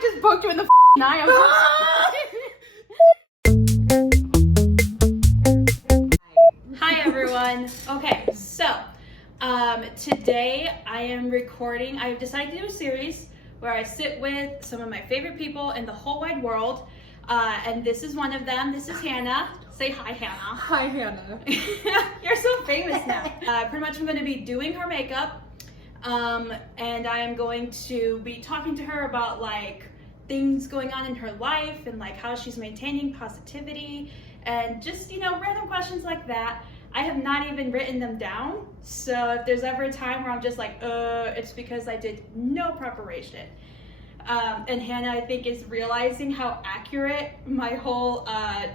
just poked you in the eye. Hi everyone. Okay, so today I am recording. I've decided to do a series where I sit with some of my favorite people in the whole wide world, and this is one of them. This is Hanna. Say hi, Hanna. Hi, Hanna. You're so famous now. Pretty much I'm going to be doing her makeup, and I am going to be talking to her about like things going on in her life and like how she's maintaining positivity and just, random questions like that. I have not even written them down, so if there's ever a time where I'm just like, it's because I did no preparation. And Hanna, I think, is realizing how accurate my whole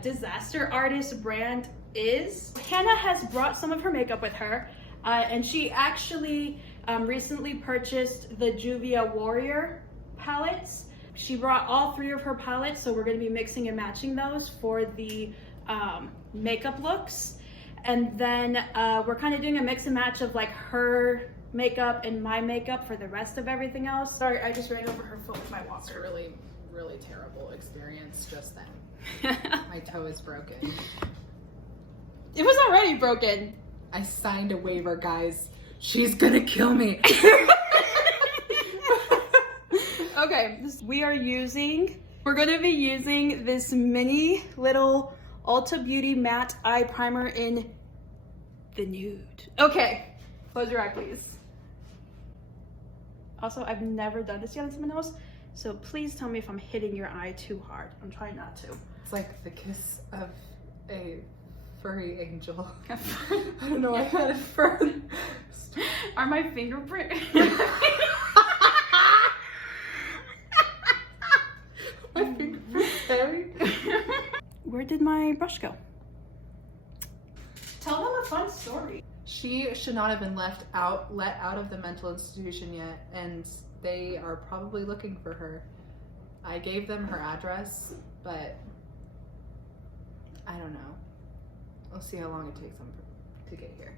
disaster artist brand is. Hanna has brought some of her makeup with her, and she actually recently purchased the Juvia Warrior palettes. She brought all 3 of her palettes, so we're going to be mixing and matching those for the makeup looks. And then we're kind of doing a mix and match of like her makeup and my makeup for the rest of everything else. Sorry, I just ran over her foot with my walker. It's a really, really terrible experience just then. My toe is broken. It was already broken. I signed a waiver, guys. She's gonna kill me. Okay, we're gonna be using this mini little Ulta Beauty matte eye primer in the nude. Okay, close your eye, please. Also, I've never done this yet on someone else, so please tell me if I'm hitting your eye too hard. I'm trying not to. It's like the kiss of a furry angel. I don't know, I had it first. Are my fingerprints? My fingerprints hairy? Where did my brush go? Tell them a fun story. She should not have been let out of the mental institution yet, and they are probably looking for her. I gave them her address, but I don't know. We'll see how long it takes them to get here.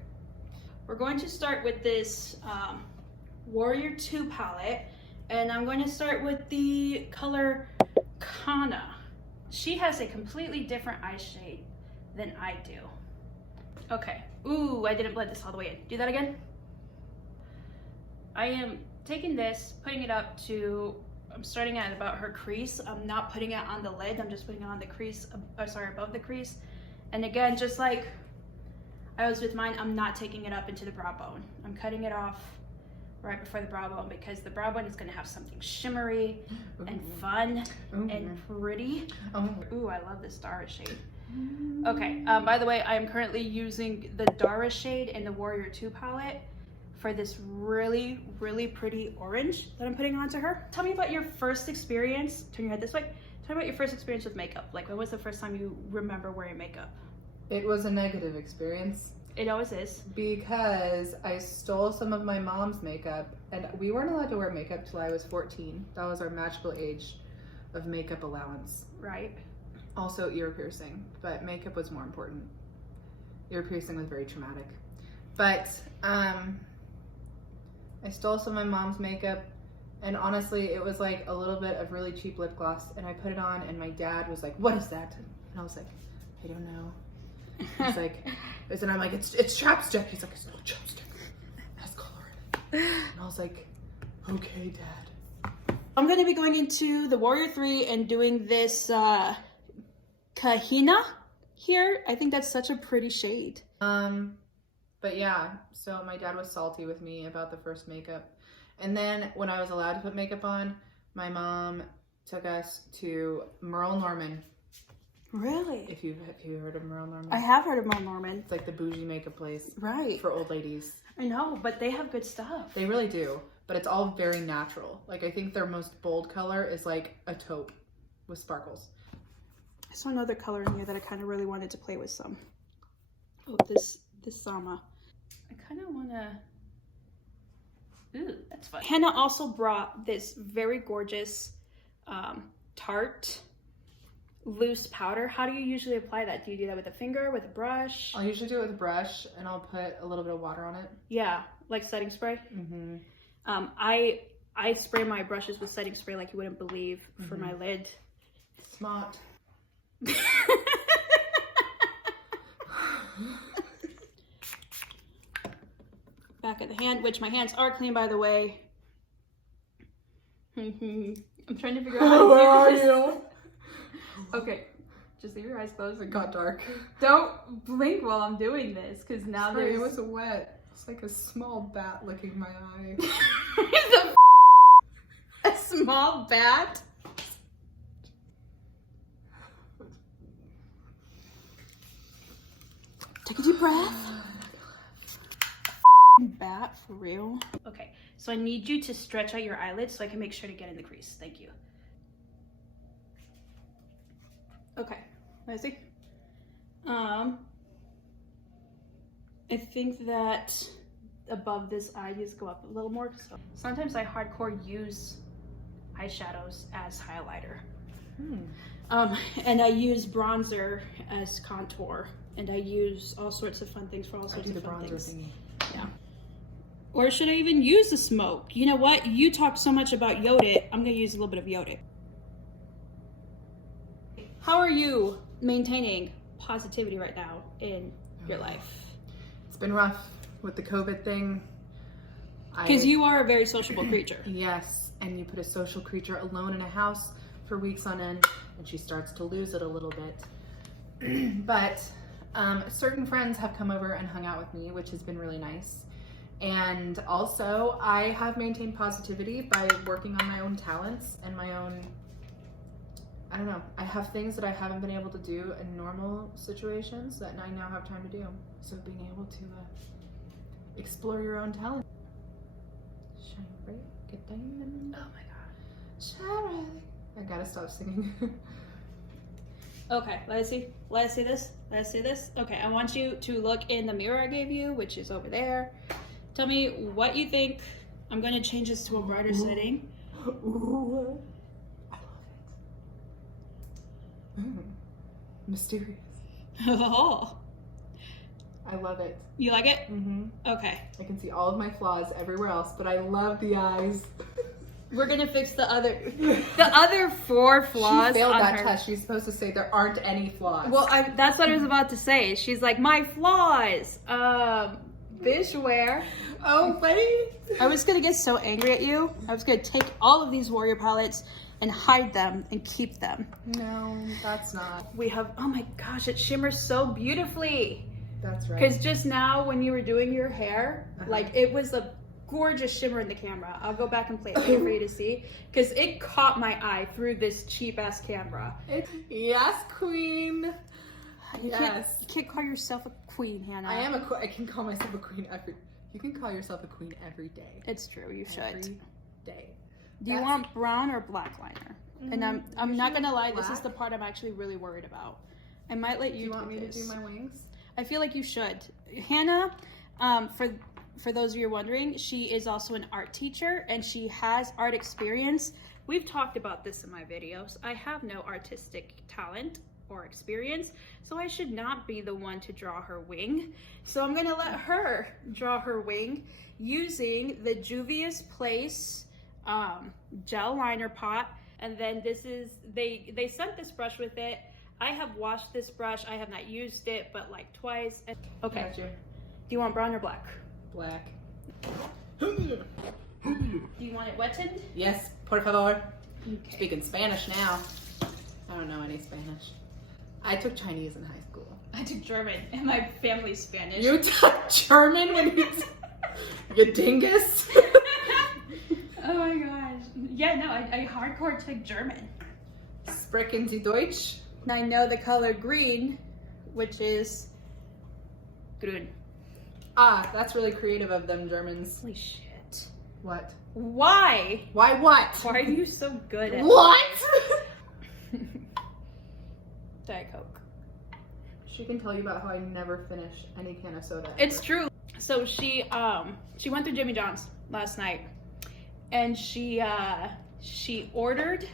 We're going to start with this Warrior 2 palette, and I'm going to start with the color Hanna. She has a completely different eye shade than I do. Okay. Ooh, I didn't blend this all the way in. Do that again. I am taking this, putting it up to, I'm starting at about her crease. I'm not putting it on the lid. I'm just putting it on the crease, above the crease. And again, just like I was with mine, I'm not taking it up into the brow bone. I'm cutting it off right before the brow bone because the brow bone is going to have something shimmery and fun and pretty. Ooh, I love this Dara shade. Okay, by the way, I am currently using the Dara shade in the Warrior 2 palette for this really, really pretty orange that I'm putting onto her. Tell me about your first experience. Turn your head this way. Tell me about your first experience with makeup. Like, when was the first time you remember wearing makeup? It was a negative experience. It always is. Because I stole some of my mom's makeup, and we weren't allowed to wear makeup till I was 14. That was our magical age of makeup allowance. Right. Also ear piercing, but makeup was more important. Ear piercing was very traumatic. But I stole some of my mom's makeup, and honestly, it was like a little bit of really cheap lip gloss, and I put it on, and my dad was like, "What is that?" And I was like, "I don't know." He's like, and I'm like, it's chapstick. He's like, "It's not chapstick. It has color in it." And I was like, "Okay, Dad." I'm going to be going into the Warrior 3 and doing this Kahina here. I think that's such a pretty shade. But yeah, so my dad was salty with me about the first makeup. And then when I was allowed to put makeup on, my mom took us to Merle Norman. Really? If you've heard of Merle Norman. I have heard of Merle Norman. It's like the bougie makeup place. Right. For old ladies. I know, but they have good stuff. They really do. But it's all very natural. Like, I think their most bold color is like a taupe with sparkles. I saw another color in here that I kind of really wanted to play with some. Oh, this Sama. I kind of want to... Ooh, that's fun. Hanna also brought this very gorgeous Tarte loose powder. How do you usually apply that? Do you do that with a finger, with a brush? I'll usually do it with a brush, and I'll put a little bit of water on it. Yeah, like setting spray. Mm-hmm. I spray my brushes with setting spray like you wouldn't believe for my lid. Smart. Back of the hand, which my hands are clean, by the way. I'm trying to figure out how to Where are this. you? Okay, just leave your eyes closed. It got dark. Don't blink while I'm doing this, because now Sorry, it there's... was wet. It's like a small bat licking my eye. a small bat? Take a deep breath. Bat, for real? Okay, so I need you to stretch out your eyelids so I can make sure to get in the crease. Thank you. Okay, let's see. I think that above this eye needs to go up a little more. So sometimes I hardcore use eyeshadows as highlighter. And I use bronzer as contour. And I use all sorts of fun things for all sorts of fun things. Thingy. Yeah. Or should I even use the smoke? You know what? You talk so much about Yodit. I'm gonna use a little bit of Yodit. How are you maintaining positivity right now in your life? It's been rough with the COVID thing. Because you are a very sociable creature. Yes, and you put a social creature alone in a house for weeks on end, and she starts to lose it a little bit. But certain friends have come over and hung out with me, which has been really nice. And also, I have maintained positivity by working on my own talents and my own, I don't know, I have things that I haven't been able to do in normal situations that I now have time to do. So being able to explore your own talent. Shine bright, good diamond. Oh my god. Shine. I gotta stop singing. Okay, let's see this. Let's see this. Okay, I want you to look in the mirror I gave you, which is over there. Tell me what you think. I'm gonna change this to a brighter setting. Ooh, I love it. Mysterious. Oh, I love it. you like it? Mm-hmm. Okay. I can see all of my flaws everywhere else, but I love the eyes. We're gonna fix the other 4 flaws. She failed on that her. test. She's supposed to say there aren't any flaws. Well, that's what I was about to say. She's like, my flaws. Dishware. Oh, wait. I was gonna get so angry at you. I was gonna take all of these warrior palettes and hide them and keep them. No, that's not. We have, oh my gosh, it shimmers so beautifully. That's right. Because just now when you were doing your hair, like it was a gorgeous shimmer in the camera. I'll go back and play it later for you to see. Because it caught my eye through this cheap ass camera. Yes, queen. You Yes. can't call yourself a queen, Hannah. I am a queen. I can call myself a queen every. You can call yourself a queen every day. It's true, you should. Every day. Do you want brown or black liner? And I'm not gonna lie, this is black. the part I'm actually really worried about. I might let Do you you want do me this. to do my wings? I feel like you should. Hannah, for those of you wondering, she is also an art teacher and she has art experience. We've talked about this in my videos. I have no artistic talent or experience, so I should not be the one to draw her wing. So I'm gonna let her draw her wing using the Juvia's Place gel liner pot. And then this is, they sent this brush with it. I have washed this brush. I have not used it, but like twice. Okay. Got you. Do you want brown or black? Black. Do you want it wetted? Yes, por favor. Okay. Speaking Spanish now. I don't know any Spanish. I took Chinese in high school. I took German and my family's Spanish. You took German when you dingus? Oh my gosh. Yeah, no, I hardcore took German. Sprechen Sie Deutsch? And I know the color green, which is grün. Ah, that's really creative of them Germans. Holy shit. What? Why? Why what? Why are you so good at What? Diet Coke? She can tell you about how I never finish any can of soda. It's true. So she went through Jimmy John's last night, and she ordered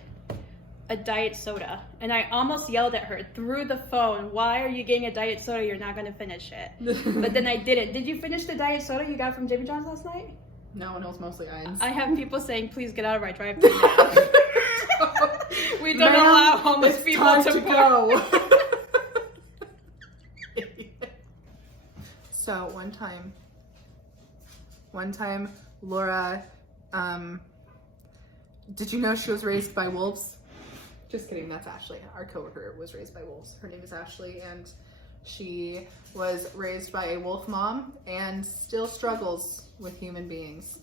a diet soda, and I almost yelled at her through the phone, "Why are you getting a diet soda? You're not going to finish it." But then I didn't. Did you finish the diet soda you got from Jimmy John's last night? No, it was mostly Ions. I have people saying, please get out of our drive-thru now. We don't allow homeless people to go. So one time, Laura, did you know she was raised by wolves? Just kidding, that's Ashley. Our coworker was raised by wolves. Her name is Ashley, and she was raised by a wolf mom and still struggles with human beings.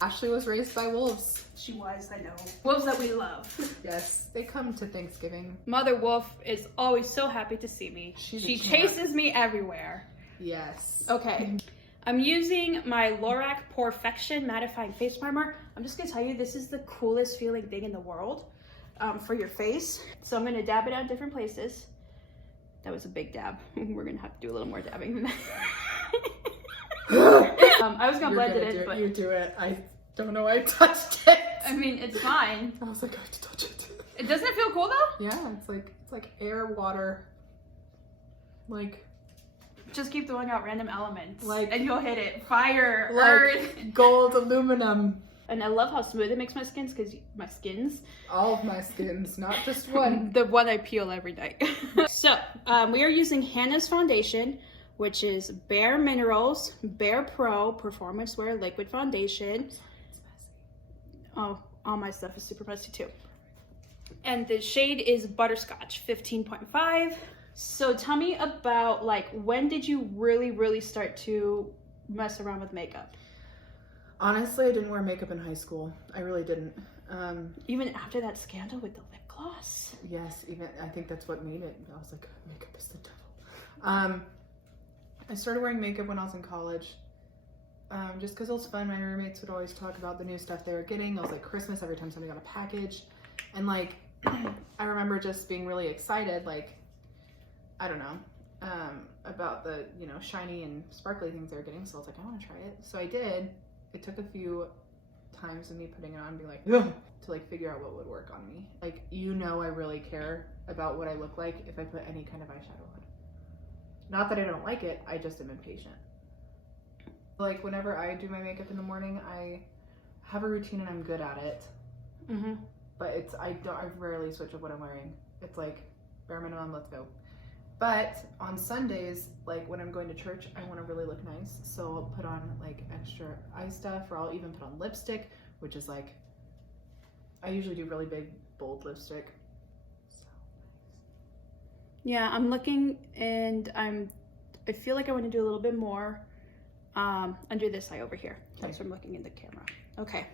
Ashley was raised by wolves. She was, I know. Wolves that we love. Yes, they come to Thanksgiving. Mother Wolf is always so happy to see me. She chases me everywhere. Yes. Okay. I'm using my Lorac Perfection Mattifying Face Primer. I'm just gonna tell you, this is the coolest feeling thing in the world for your face. So I'm gonna dab it out different places. That was a big dab. We're gonna have to do a little more dabbing than that. I was gonna blend it in, but... You do it. I don't know why I touched it. I mean, it's fine. I was like, I have to touch it. It doesn't feel cool though? Yeah, it's like air, water. Like... Just keep throwing out random elements, like, and you'll hit it. Fire, like earth, gold, aluminum. And I love how smooth it makes my skins, all of my skins, not just one. The one I peel every night. So we are using Hanna's foundation, which is Bare Minerals Bare Pro Performance Wear Liquid Foundation. Oh, all my stuff is super messy too. And the shade is Butterscotch 15.5. So tell me about, like, when did you really start to mess around with makeup? Honestly, I didn't wear makeup in high school. I really didn't. Even after that scandal with the lip gloss? Yes, even I think that's what made it. I was like, makeup is the devil. I started wearing makeup when I was in college. Just because it was fun. My roommates would always talk about the new stuff they were getting. It was like Christmas every time somebody got a package. And like, I remember just being really excited, like, I don't know, about the, you know, shiny and sparkly things they were getting. So I was like, I want to try it. So I did. It took a few times of me putting it on and being like, ugh, to like figure out what would work on me. Like, you know, I really care about what I look like if I put any kind of eyeshadow on. Not that I don't like it, I just am impatient. Like, whenever I do my makeup in the morning, I have a routine and I'm good at it. Mm-hmm. But I rarely switch up what I'm wearing. It's like, bare minimum, let's go. But on Sundays, like when I'm going to church, I want to really look nice. So I'll put on like extra eye stuff, or I'll even put on lipstick, which is like, I usually do really big, bold lipstick. So yeah, I'm looking and I feel like I want to do a little bit more under this eye over here. Okay. That's why I'm looking in the camera. Okay.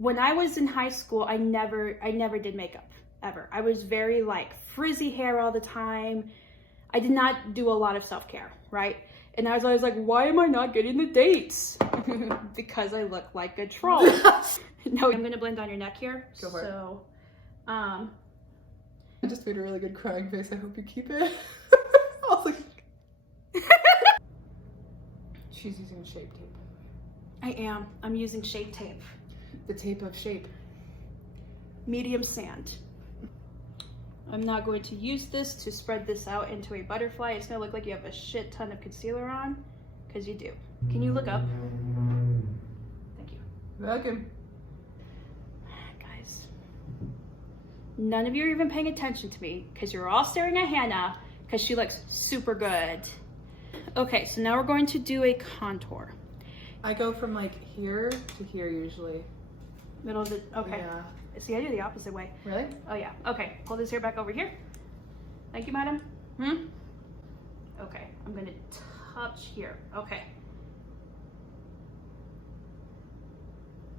When I was in high school, I never did makeup, ever. I was very like frizzy hair all the time. I did not do a lot of self-care, right? And I was always like, why am I not getting the dates? Because I look like a troll. No, I'm gonna blend on your neck here. Go for it. So, I just made a really good crying face. I hope you keep it. I was like, she's using shape tape. I am. I'm using shape tape. The tape of shape. Medium sand. I'm not going to use this to spread this out into a butterfly. It's gonna look like you have a shit ton of concealer on, because you do. Can you look up? Thank you. Welcome. Guys, none of you are even paying attention to me, because you're all staring at Hannah, because she looks super good. Okay, so now we're going to do a contour. I go from like here to here usually. Middle of the, okay. Yeah. See, I do the opposite way. Really? Oh yeah, okay. Pull this hair back over here. Thank you, madam. Okay, I'm gonna touch here. Okay.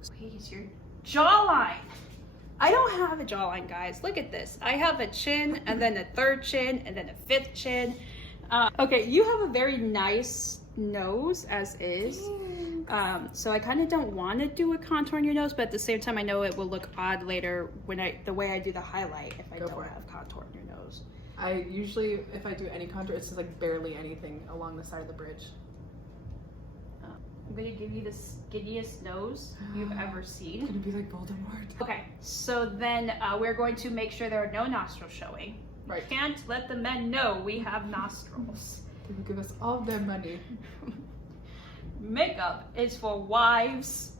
Squeeze your jawline. I don't have a jawline, guys. Look at this. I have a chin, and then a third chin, and then a fifth chin. Okay, you have a very nice nose as is. So I kind of don't want to do a contour on your nose, but at the same time I know it will look odd later when the way I do the highlight if I don't have contour on your nose. I usually, if I do any contour, it's just like barely anything along the side of the bridge. I'm gonna give you the skinniest nose you've ever seen. It's gonna be like Voldemort. Okay, so then we're going to make sure there are no nostrils showing. Right. You can't let the men know we have nostrils. They will give us all their money. Makeup is for wives.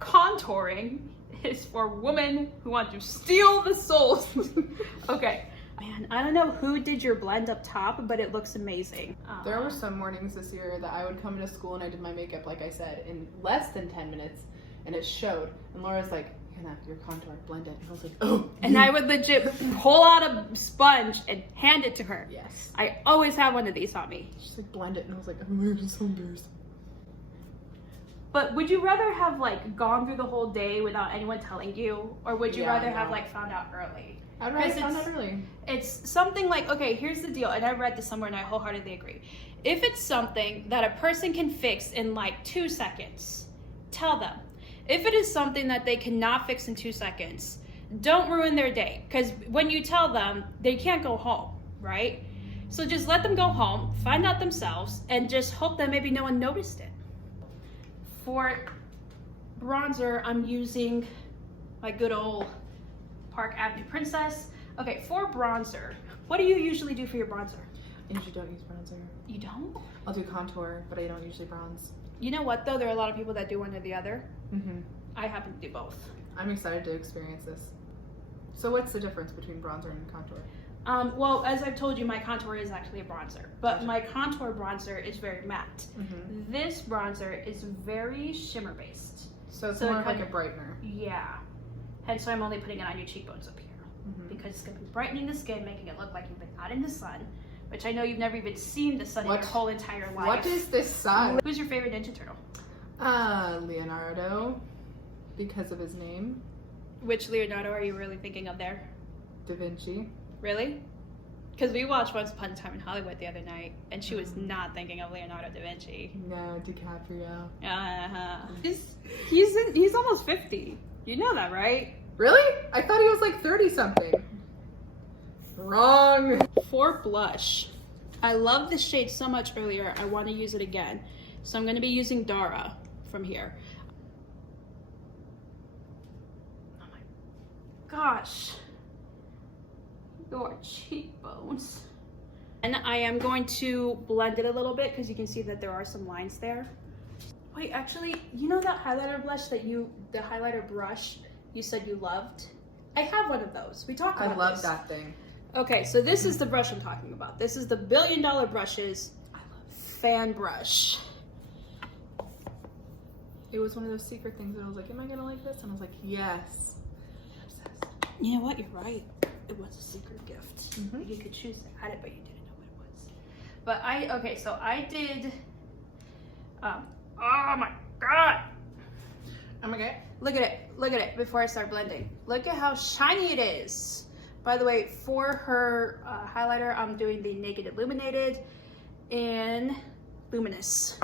Contouring is for women who want to steal the souls. Okay. Man, I don't know who did your blend up top, but it looks amazing. There were some mornings this year that I would come to school and I did my makeup, like I said, in less than 10 minutes, and it showed. And Laura's like, Hannah, your contour, blend it. And I was like, oh. And I would legit pull out a sponge and hand it to her. Yes. I always have one of these on me. She's like, blend it. And I was like, oh my God, I'm so embarrassed. But would you rather have like gone through the whole day without anyone telling you, or would you rather have like found out early? I'd rather found out early. It's something like, okay, here's the deal, and I read this somewhere and I wholeheartedly agree. If it's something that a person can fix in like 2 seconds, tell them. If it is something that they cannot fix in 2 seconds, don't ruin their day. Because when you tell them, they can't go home, right? So just let them go home, find out themselves, and just hope that maybe no one noticed it. For bronzer, I'm using my good old Park Avenue Princess. Okay, for bronzer, what do you usually do for your bronzer? I usually don't use bronzer. You don't? I'll do contour, but I don't usually bronze. You know what though? There are a lot of people that do one or the other. Mm-hmm. I happen to do both. I'm excited to experience this. So what's the difference between bronzer and contour? Well, as I've told you, my contour is actually a bronzer, but my contour bronzer is very matte. Mm-hmm. This bronzer is very shimmer based. So it's more like a brightener. Yeah. Hence why I'm only putting it on your cheekbones up here. Mm-hmm. Because it's going to be brightening the skin, making it look like you've been out in the sun, which I know you've never even seen the sun in your whole entire life. What is this sun? Who's your favorite Ninja Turtle? Leonardo, because of his name. Which Leonardo are you really thinking of there? Da Vinci. Really? Because we watched Once Upon a Time in Hollywood the other night, and she was not thinking of Leonardo da Vinci. No, DiCaprio. He's almost 50. You know that, right? Really? I thought he was like 30 something. Wrong. For blush, I love this shade so much earlier, I want to use it again. So I'm going to be using Dara from here. Oh my gosh. Your cheekbones. And I am going to blend it a little bit because you can see that there are some lines there. Wait, actually, you know that highlighter blush that the highlighter brush you said you loved? I have one of those. We talked about this. I love that thing. Okay, so this is the brush I'm talking about. This is the $1 Billion Brushes Fan Brush. It was one of those secret things that I was like, am I gonna like this? And I was like, yes. I'm obsessed. You know what? You're right. It was a secret gift. Mm-hmm. You could choose to add it, but you didn't know what it was. But okay, so I did, oh my God. Oh my God. Look at it before I start blending. Look at how shiny it is. By the way, for her highlighter, I'm doing the Naked Illuminated in Luminous.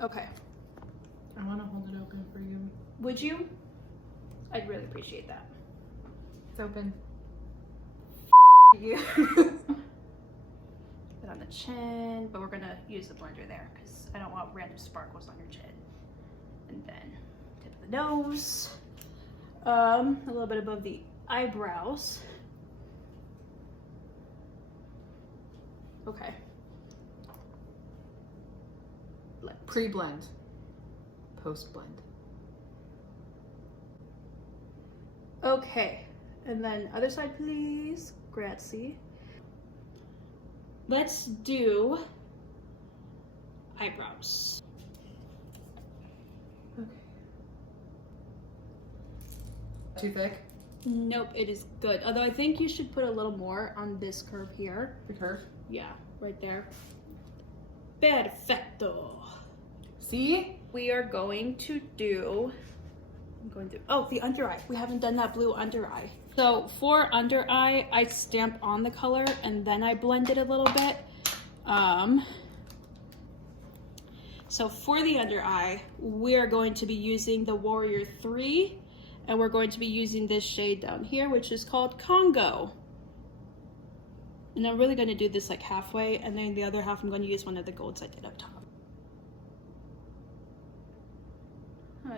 Okay. I want to hold it open for you. Would you? I'd really appreciate that. It's open. You. Put on the chin, but we're gonna use the blender there because I don't want random sparkles on your chin. And then tip of the nose, a little bit above the eyebrows. Okay. Pre-blend. Post-blend. Okay, and then other side, please. Grazie. Let's do eyebrows. Okay. Too thick? Nope, it is good. Although I think you should put a little more on this curve here. The curve? Yeah, right there. Perfecto. See? We are going to do, the under eye. We haven't done that blue under eye. So for under eye, I stamp on the color and then I blend it a little bit. So for the under eye, we're going to be using the Warrior 3 and we're going to be using this shade down here, which is called Congo. And I'm really going to do this like halfway, and then the other half I'm going to use one of the golds I did up top.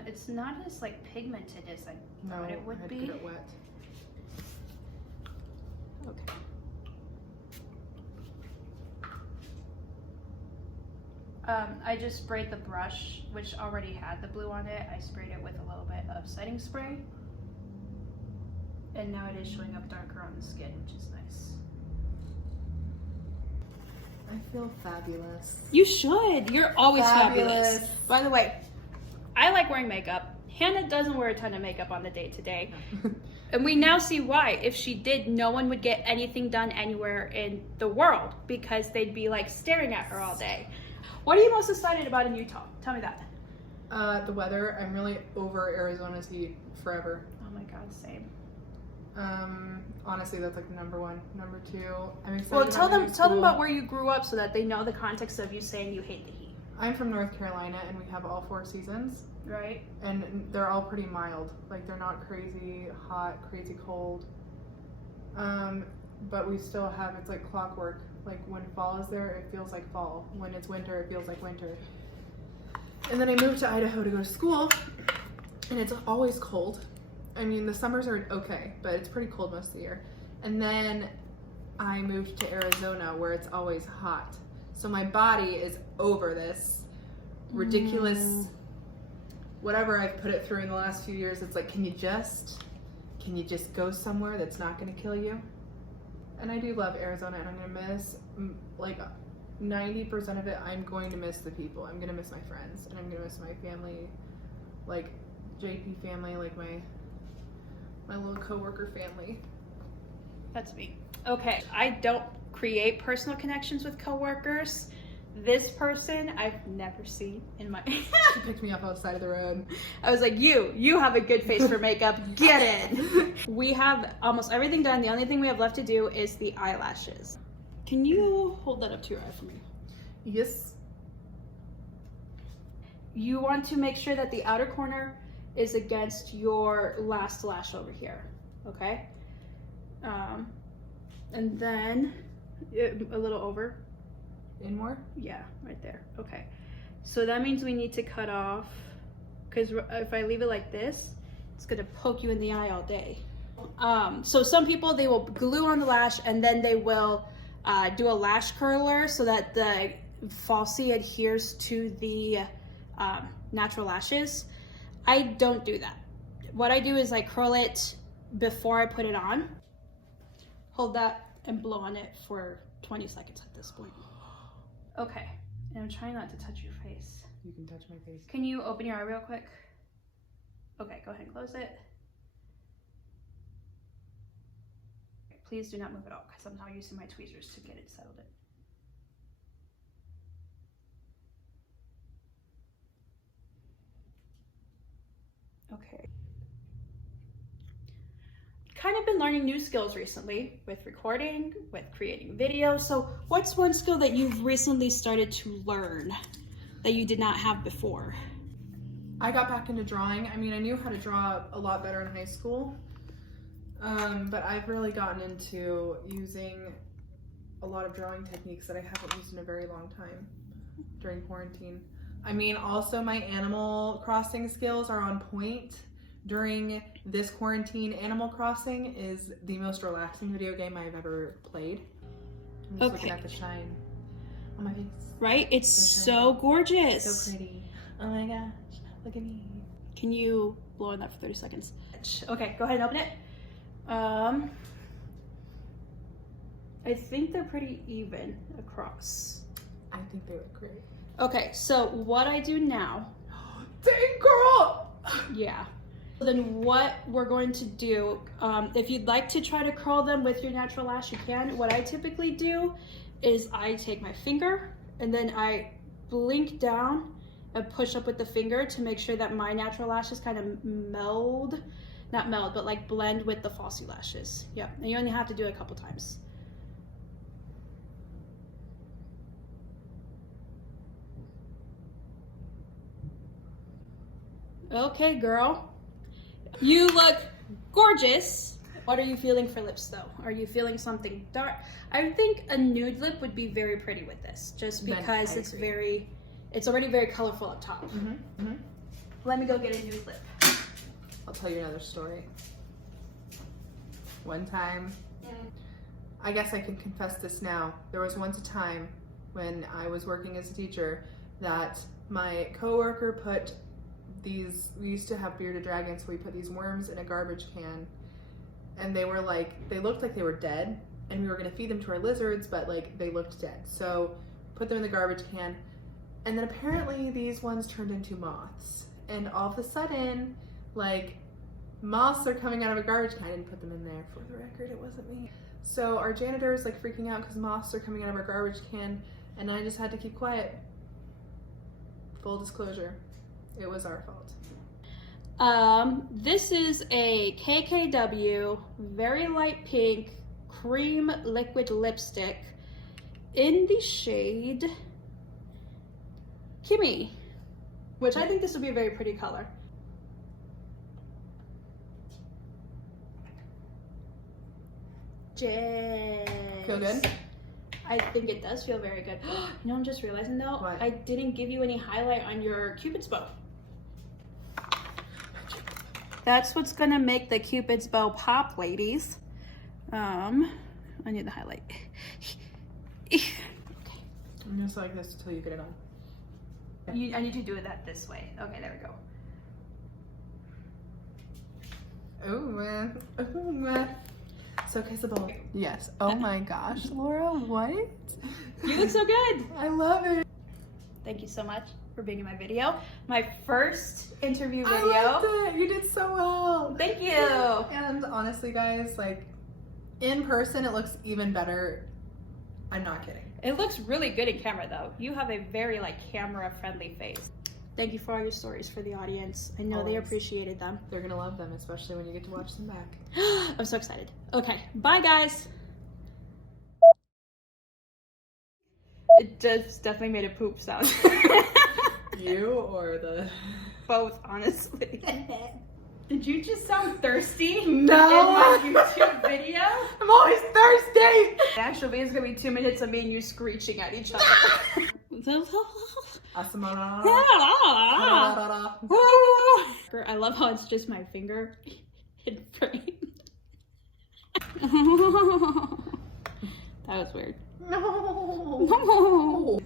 It's not as like pigmented as I thought it would be. I'd put it wet. Okay. I just sprayed the brush, which already had the blue on it. I sprayed it with a little bit of setting spray. And now it is showing up darker on the skin, which is nice. I feel fabulous. You should. You're always fabulous. By the way, I like wearing makeup. Hannah doesn't wear a ton of makeup on the day-to-day. And we now see why. If she did, no one would get anything done anywhere in the world because they'd be like staring at her all day. What are you most excited about in Utah? Tell me that. The weather. I'm really over Arizona's heat forever. Oh my God, same. Honestly, that's like number one. Number two, I'm excited. Well, tell them about where you grew up so that they know the context of you saying you hate the heat. I'm from North Carolina, and we have all 4 seasons. Right. And they're all pretty mild. Like, they're not crazy hot, crazy cold. But we still have, it's like clockwork. Like, when fall is there, it feels like fall. When it's winter, it feels like winter. And then I moved to Idaho to go to school, and it's always cold. I mean, the summers are okay, but it's pretty cold most of the year. And then I moved to Arizona, where it's always hot. So my body is over this ridiculous whatever I've put it through in the last few years. It's like, can you just go somewhere that's not going to kill you? And I do love Arizona, and I'm going to miss, like, 90% of it. I'm going to miss the people. I'm going to miss my friends, and I'm going to miss my family, like JP family, like my little coworker family. That's me. Okay, I don't create personal connections with coworkers. This person I've never seen in my She picked me up outside of the road. I was like, you have a good face for makeup. Get in. We have almost everything done. The only thing we have left to do is the eyelashes. Can you hold that up to your eye for me? Yes. You want to make sure that the outer corner is against your last lash over here, okay? And then a little over. In more? Yeah, right there. Okay. So that means we need to cut off, because if I leave it like this, it's gonna poke you in the eye all day. So some people, they will glue on the lash and then they will do a lash curler so that the falsie adheres to the natural lashes. I don't do that. What I do is I curl it before I put it on. Hold that and blow on it for 20 seconds at this point. Okay, and I'm trying not to touch your face. You can touch my face. Can you open your eye real quick? Okay, go ahead and close it. Please do not move at all, because I'm now using my tweezers to get it settled in. Okay. Kind of been learning new skills recently with recording, with creating videos. So what's one skill that you've recently started to learn that you did not have before? I got back into drawing. I mean, I knew how to draw a lot better in high school, but I've really gotten into using a lot of drawing techniques that I haven't used in a very long time during quarantine. I mean, also my Animal Crossing skills are on point. During this quarantine, Animal Crossing is the most relaxing video game I've ever played. I'm just looking at the shine on my face. Right? It's so gorgeous. So pretty. Oh my gosh, look at me. Can you blow on that for 30 seconds? Okay, go ahead and open it. I think they're pretty even across. I think they look great. Okay, so what I do now. Dang, girl! Yeah. Then what we're going to do, if you'd like to try to curl them with your natural lash, you can. What I typically do is I take my finger and then I blink down and push up with the finger to make sure that my natural lashes kind of not meld, but like blend with the falsie lashes. Yep, and you only have to do it a couple times. Okay, girl. You look gorgeous. What are you feeling for lips though? Are you feeling something dark? I think a nude lip would be very pretty with this, just because it's already very colorful up top. Let me go get a nude lip. I'll tell you another story. One time, I guess I can confess this now. There was once a time when I was working as a teacher that my coworker put these, we used to have bearded dragons, so we put these worms in a garbage can, and they were like, they looked like they were dead, and we were gonna feed them to our lizards, but like they looked dead. So put them in the garbage can, and then apparently these ones turned into moths. And all of a sudden, like, moths are coming out of a garbage can. I didn't put them in there, for the record, it wasn't me. So our janitor is like freaking out because moths are coming out of our garbage can, and I just had to keep quiet. Full disclosure, it was our fault. This is a KKW, very light pink, cream liquid lipstick in the shade Kimmy, which I think this would be a very pretty color. Feel good? I think it does feel very good. You know, I'm just realizing though, what? I didn't give you any highlight on your Cupid's bow. That's what's gonna make the Cupid's bow pop, ladies. I need the highlight. Okay. I'm just like this until you get it on. I need you to do that this way. Okay, there we go. Oh man. Oh man. So kissable. Yes. Oh my gosh, Laura, what? You look so good. I love it. Thank you so much for being in my video. My first interview I video. loved it. You did so well. Thank you. And honestly, guys, like in person, it looks even better. I'm not kidding. It looks really good in camera though. You have a very like camera friendly face. Thank you for all your stories for the audience. I know they Always. appreciated them. They're gonna love them, especially when you get to watch them back. I'm so excited. Okay, bye guys. It just definitely made a poop sound. You or the... Both, honestly. Did you just sound thirsty? No. In my YouTube video? I'm always thirsty! The actual video is gonna be 2 minutes of me and you screeching at each other. I love how it's just my finger in frame. That was weird. No. No.